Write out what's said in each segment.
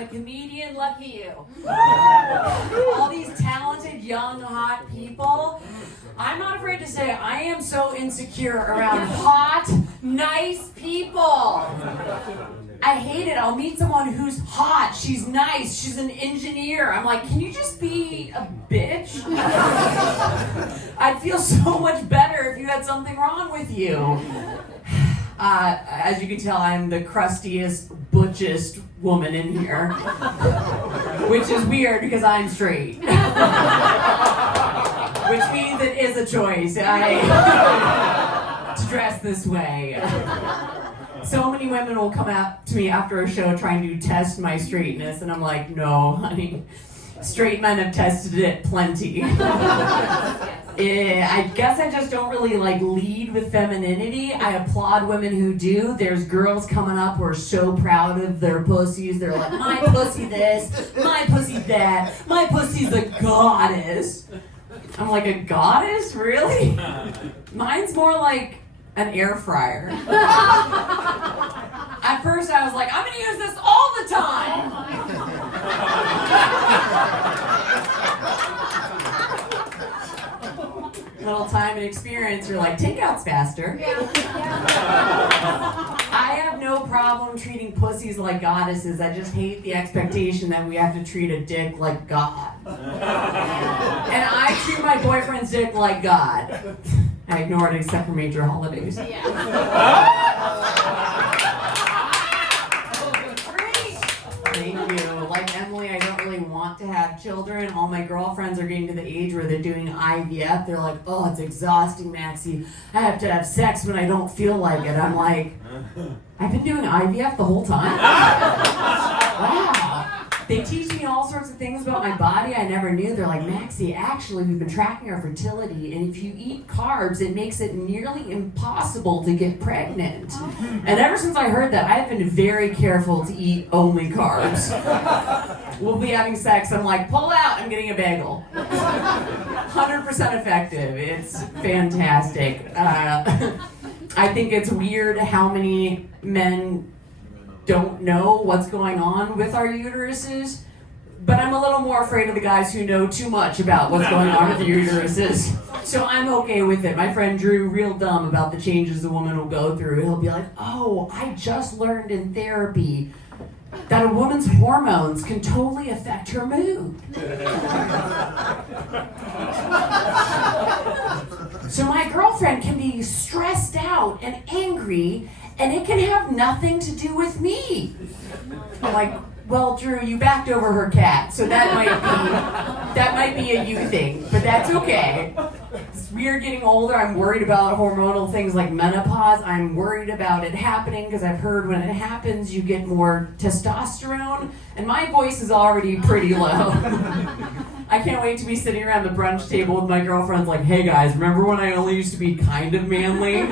I'm a comedian, lucky you. All these talented, young, hot people. I'm not afraid to say I am so insecure around hot, nice people. I hate it. I'll meet someone who's hot, she's nice, she's an engineer. I'm like, can you just be a bitch? I'd feel so much better if you had something wrong with you. As you can tell, I'm the crustiest, butchest woman in here. Which is weird because I'm straight. Which means it is a choice to dress this way. So many women will come up to me after a show trying to test my straightness, and I'm like, no, honey. Straight men have tested it plenty. I guess I just don't really lead with femininity. I applaud women who do. There's girls coming up who are so proud of their pussies. They're like, my pussy this, my pussy that, my pussy's a goddess. I'm like, a goddess? Really? Mine's more like an air fryer. At first I was like, I'm gonna use this all the time. Little time and experience, you're like, takeout's faster. I have no problem treating pussies like goddesses. I just hate the expectation that we have to treat a dick like God. And I treat my boyfriend's dick like God. I ignore it except for major holidays. Thank you. Like Emily, I don't really want to have children. All my girlfriends are getting to the age where they're doing IVF. They're like, oh, it's exhausting, Maxie. I have to have sex when I don't feel like it. I'm like, I've been doing IVF the whole time? Wow. They teach me all sorts of things about my body I never knew. They're like, Maxie, actually, we've been tracking our fertility, and if you eat carbs, it makes it nearly impossible to get pregnant. And ever since I heard that, I've been very careful to eat only carbs. We'll be having sex, I'm like, pull out, I'm getting a bagel. 100% effective. It's fantastic. I think it's weird how many men don't know what's going on with our uteruses, but I'm a little more afraid of the guys who know too much about what's going on with the uteruses. So I'm okay with it. My friend Drew, real dumb about the changes a woman will go through. He'll be like, oh, I just learned in therapy that a woman's hormones can totally affect her mood. So my girlfriend can be stressed out and angry, and it can have nothing to do with me. I'm like, well, Drew, you backed over her cat, so that might be a you thing, but that's okay. It's weird getting older. I'm worried about hormonal things like menopause. I'm worried about it happening because I've heard when it happens, you get more testosterone, and my voice is already pretty low. I can't wait to be sitting around the brunch table with my girlfriends like, hey guys, remember when I only used to be kind of manly?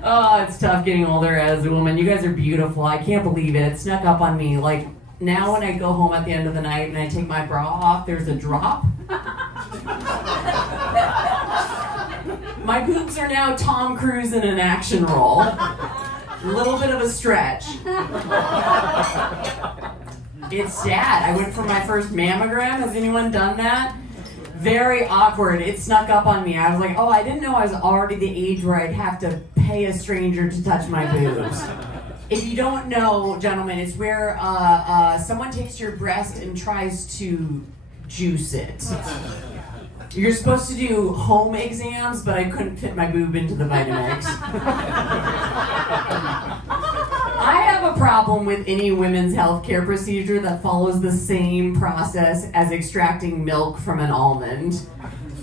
Oh, it's tough getting older as a woman. You guys are beautiful. I can't believe it. It snuck up on me. Like, now when I go home at the end of the night and I take my bra off, there's a drop. My boobs are now Tom Cruise in an action role. A little bit of a stretch. It's sad. I went for my first mammogram. Has anyone done that? Very awkward. It snuck up on me. I was like, oh, I didn't know I was already the age where I'd have to pay a stranger to touch my boobs. If you don't know, gentlemen, it's where someone takes your breast and tries to juice it. You're supposed to do home exams, but I couldn't fit my boob into the Vitamix. I have a problem with any women's healthcare procedure that follows the same process as extracting milk from an almond.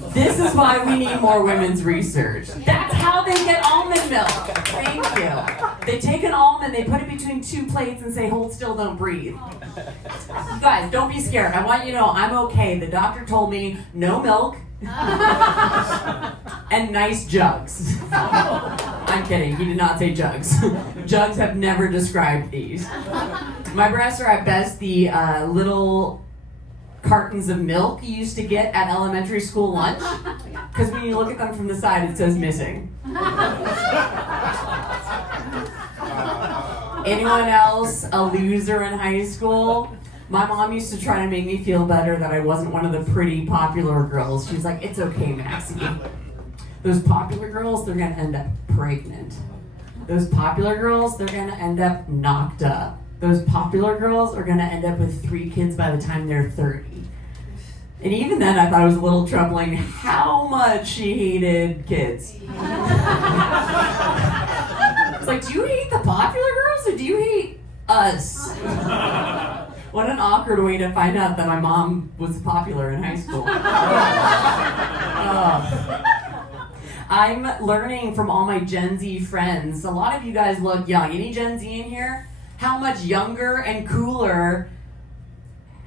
This is why we need more women's research. That's how they get almond milk. Thank you. They take an almond, they put it between two plates and say, hold still, don't breathe. You guys, don't be scared. I want you to know I'm okay. The doctor told me no milk and nice jugs. I'm kidding, he did not say jugs. Jugs have never described these. My breasts are at best the little cartons of milk you used to get at elementary school lunch, because when you look at them from the side, it says missing. Anyone else a loser in high school? My mom used to try to make me feel better that I wasn't one of the pretty popular girls. She's like, it's okay, Maxie. Those popular girls, they're gonna end up pregnant. Those popular girls, they're gonna end up knocked up. Those popular girls are gonna end up with 3 kids by the time they're 30. And even then, I thought it was a little troubling how much she hated kids. It's like, do you hate the popular girls or do you hate us? What an awkward way to find out that my mom was popular in high school. I'm learning from all my Gen Z friends. A lot of you guys look young. Any Gen Z in here? How much younger and cooler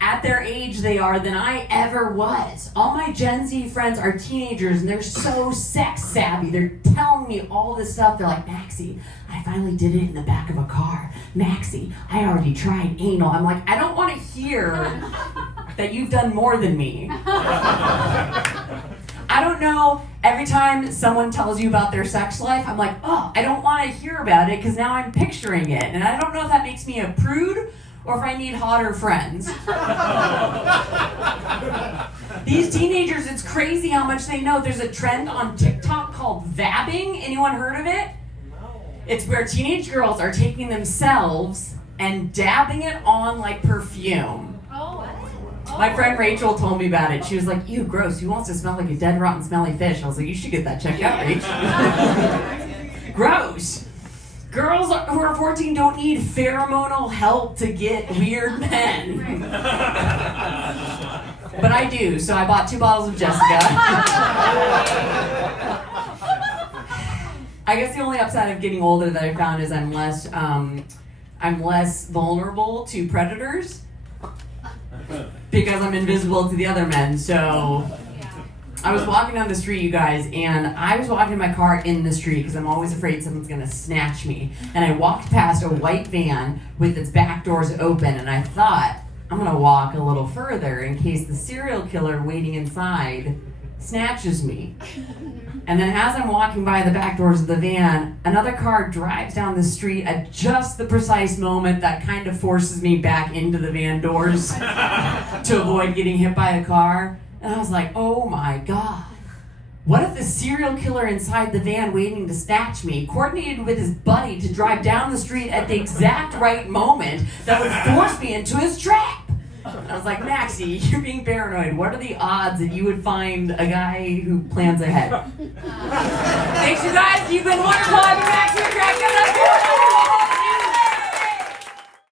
at their age they are than I ever was. All my Gen Z friends are teenagers and they're so sex savvy. They're telling me all this stuff. They're like, Maxie, I finally did it in the back of a car. Maxie, I already tried anal. I'm like, I don't want to hear that you've done more than me. I don't know, every time someone tells you about their sex life, I'm like, oh, I don't want to hear about it because now I'm picturing it. And I don't know if that makes me a prude or if I need hotter friends. These teenagers, it's crazy how much they know. There's a trend on TikTok called vabbing. Anyone heard of it? No. It's where teenage girls are taking themselves and dabbing it on like perfume. My friend Rachel told me about it. She was like, ew, gross. Who wants to smell like a dead, rotten, smelly fish? I was like, you should get that checked out, Rach. Gross. Girls who are 14 don't need pheromonal help to get weird men. But I do, so I bought 2 bottles of Jessica. I guess the only upside of getting older that I found is I'm less vulnerable to predators. Because I'm invisible to the other men, so I was walking down the street, you guys, and I was walking my car in the street because I'm always afraid someone's gonna snatch me. And I walked past a white van with its back doors open, and I thought, I'm gonna walk a little further in case the serial killer waiting inside snatches me. And then as I'm walking by the back doors of the van, another car drives down the street at just the precise moment that kind of forces me back into the van doors to avoid getting hit by a car. And I was like, oh my God. What if the serial killer inside the van waiting to snatch me coordinated with his buddy to drive down the street at the exact right moment that would force me into his trap? And I was like, Maxie, you're being paranoid. What are the odds that you would find a guy who plans ahead? Thanks, you guys. You've been wonderful.